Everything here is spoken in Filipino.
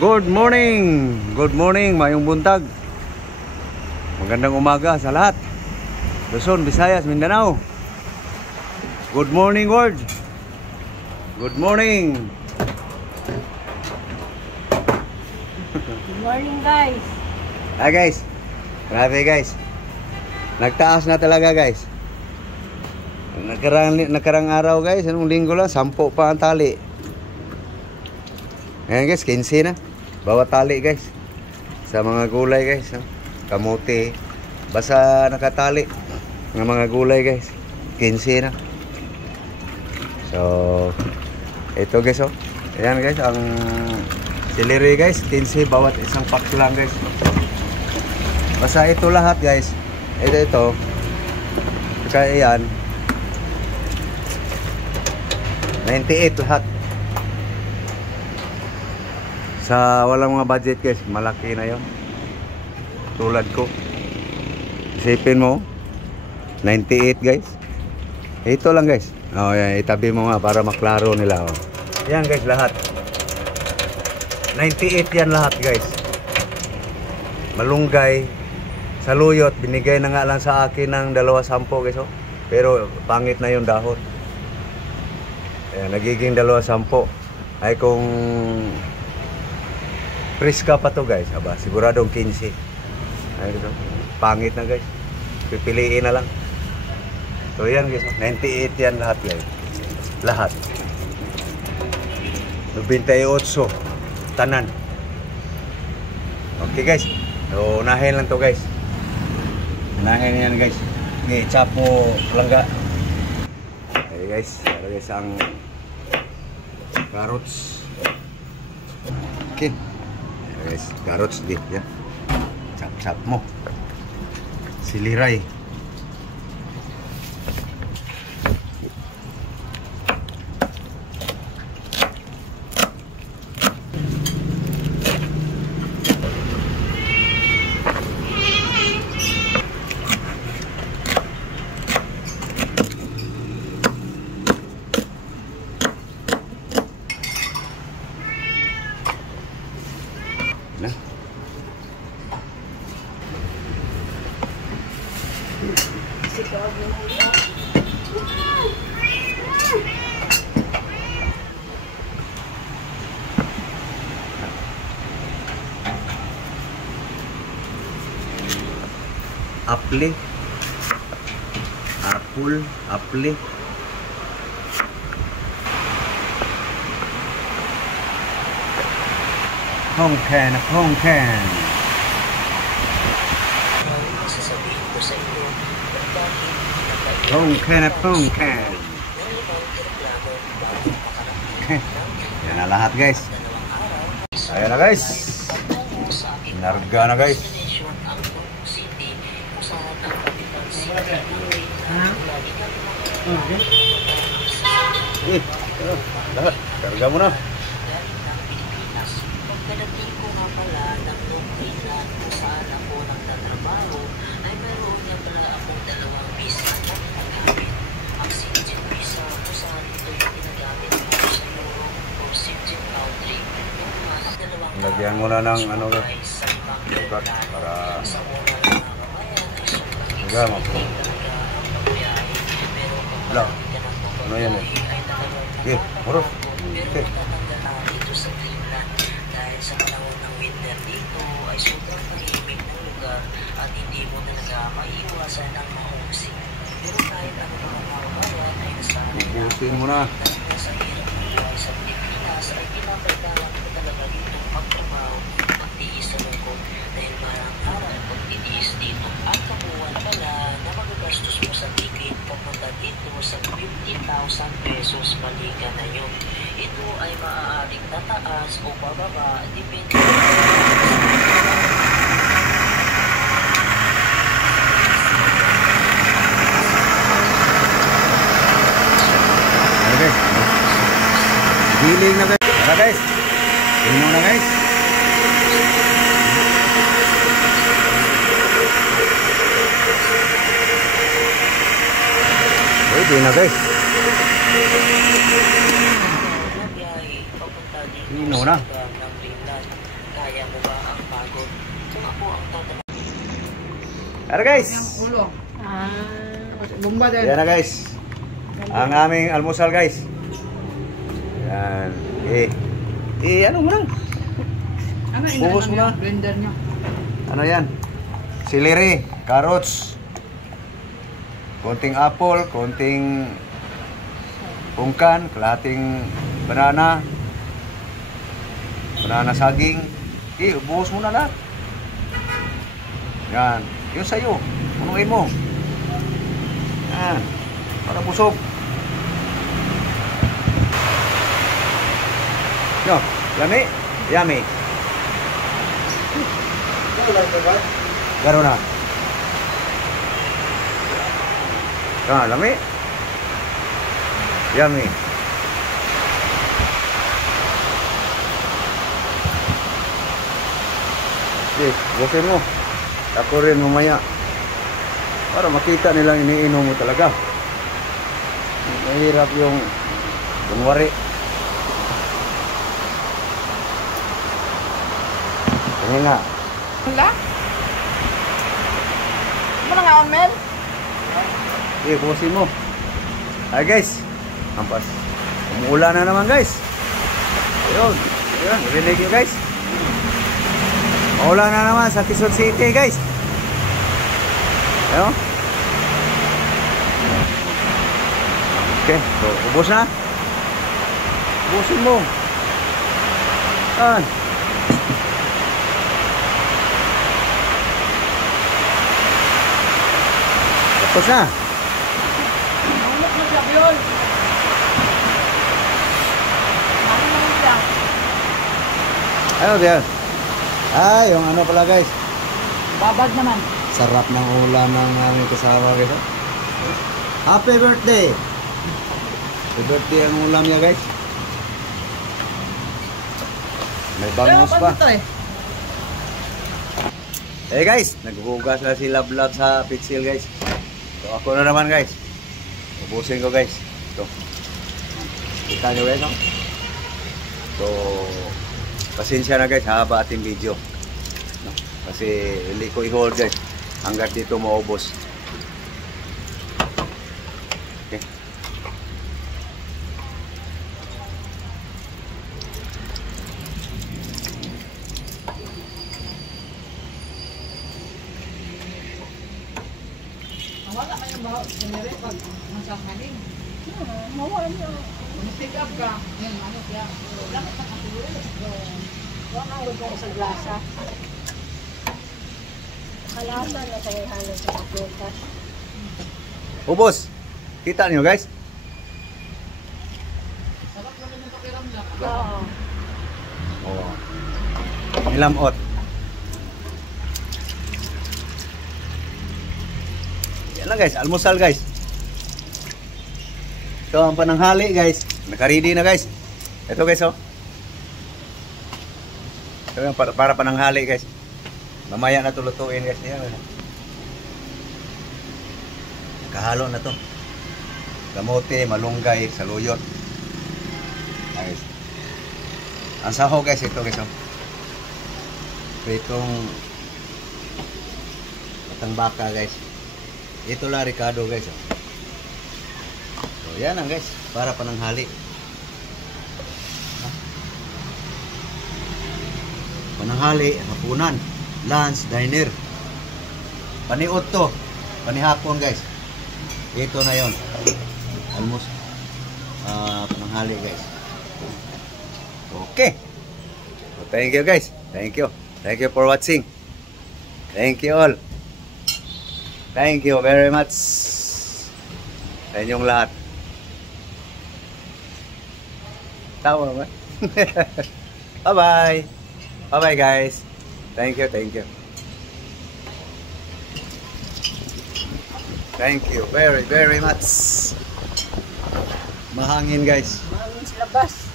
Good morning! Good morning, mayong buntag. Magandang umaga sa lahat. Luzon, Visayas, Mindanao. Good morning, world. Good morning. Good morning, guys. Hi guys. Grabe guys. Nagtaas na talaga guys. Nakarang araw guys, anong linggo lang, 10 pa ang tali. Ayan guys, 15 na. Bawat tali guys. Sa mga gulay guys, no? Kamote. Basta nakatali ng mga gulay guys. 15 na. So, ito guys oh. Ayan guys, ang celery guys, 15 bawat isang pack lang guys. Basta ito lahat guys. Ito. Kaya yan. 98 lahat. Sa walang mga budget guys, malaki na yun. Tulad ko. Isipin mo, 98 guys. Ito lang guys. Oh, yan, itabi mo nga para maklaro nila. Oh. Yan guys, lahat. 98 yan lahat guys. Malunggay. Saluyot, binigay na nga lang sa akin ng 2.10 guys. Oh. Pero pangit na yung dahon. Ayan, nagiging 2.10. Ay kung friska pa to guys, aba, siguradong 15. Ay, ito. Pangit na guys. Pipiliin na lang. So yan guys, 98 yan lahat guys. Lahat. 98 tanan. Okay guys. So unahin lang to guys. Unahin yan guys. Okay, chapo langga. Okay guys, ito guys ang carrots. Okay. Guys, carrots di ya. Chop mo. Siliray. Nah. Apple. Pongkan. Pongkan. Yan na lahat guys. Ayan na guys. Narga na guys. Lahat. Karga mo na. Pagkadating ko nga pala ng Longkina kung saan ako nagtatrabaho ay meron nga pala akong 2 visa na ginagamit. Ang Schengen visa kung saan ito yung ginagamit ko sa Europe o Schengen country. Yung mga 2 lagyan mo na ng ano sukat para higa mo. Wala. Ano yan eh? Okay, muro. Okay. Sa panahon ng winter dito ay sobrang tahimik ng lugar at hindi mo talaga maiiwasan ang ma-homesick. Pero kahit ano naman makabayan ay nasanay na ibusin mo na. sa hirap ng buhay sa Pilipinas ay kinakailangan ko talaga ditong pagtrabaho, pagtiis sa lungkot dahil parang aral pagtitiis dito at kabuuan pala na magagastos mo sa ticket papunta dito sa 50,000 pesos maliga na yun. Ito ay maaaring tataas o bababa depende Okay. Giling na guys. Tara guys. Tingnan na guys. Pwede na guys. Ino na. pagod. Kung ako ang tatanungin. Tara guys! Ulo. Bomba din. Yan na guys. Ang aming almusal guys. Yan. Ano mo lang? Ano Buhos mo na. Blender nyo. Ano yan? Celery, carrots, konting apple, konting pungkan, kalahating banana saging. Buhos mo na lahat. Yan. Yun sa'yo. Punuin mo. Yan. Para busog. Yo, lami? Yummy. Gano'n na. Lami? Yummy. Okay, bukin mo. Ako rin mamaya. Para makita nilang iniinom mo talaga. Mahirap yung kunwari. Tingin nga. Wala? Ano nga, Mel? Busin mo. Ay guys. Ampas. Umuulan na naman guys. Ayun. Ayun. Rinig nyo guys. Umuulan na naman sa Quezon City guys. Ayun. Okay. So, ubos na. Ubusin mo. Yan. Tapos na. Mamuk na siya yun. Mamuk na siya. Ayun diyan. Ay, yung ano pala guys. Babad naman. Sarap ng ulam ng aming kasama guys. Happy birthday! Happy birthday ang ulam niya guys. May bangus pa. Eh guys, naghuhugas na sila vlog sa pitsil guys. So ako na naman guys. Ubusin ko guys. Ito. Kita nyo guys no? So, pasensya na guys, haba ating video. No? Kasi hindi ko i-hold guys. Hanggat dito maubos. Okay. Wala man yung baho. Sinire pag masasanin. Mawala niya. Mag-pick up ka. Yan, ano kaya. Dapat nakatulog. Wala ang lugar sa glasa. Kalasa na tayo halo sa kaputas. Ubos! Kita nyo guys? Sarap naman yung pakiramdam. Oo. Nilamot. Yan lang guys, almusal guys. Ito ang pananghali guys. Naka-ready na guys. Ito guys oh. Ito yung para pananghali guys. Mamaya na tulutuin guys. Yan. Nakahalo na to. Kamote, malunggay, saluyot. Guys. Ang saho guys ito guys oh. Itong batang baka guys. Ito la Ricardo guys oh. So yan lang guys, para pananghali. Pananghali, hapunan, lunch, diner. Paniot to, panihapon guys. Ito na yon. Almost pananghali guys. Okay. So, thank you guys. Thank you. Thank you for watching. Thank you all. Thank you very much sa inyong lahat. Tawa ba? Bye-bye. Bye-bye guys. Thank you, thank you. Thank you very, very much. Mahangin guys. Mahangin sa labas.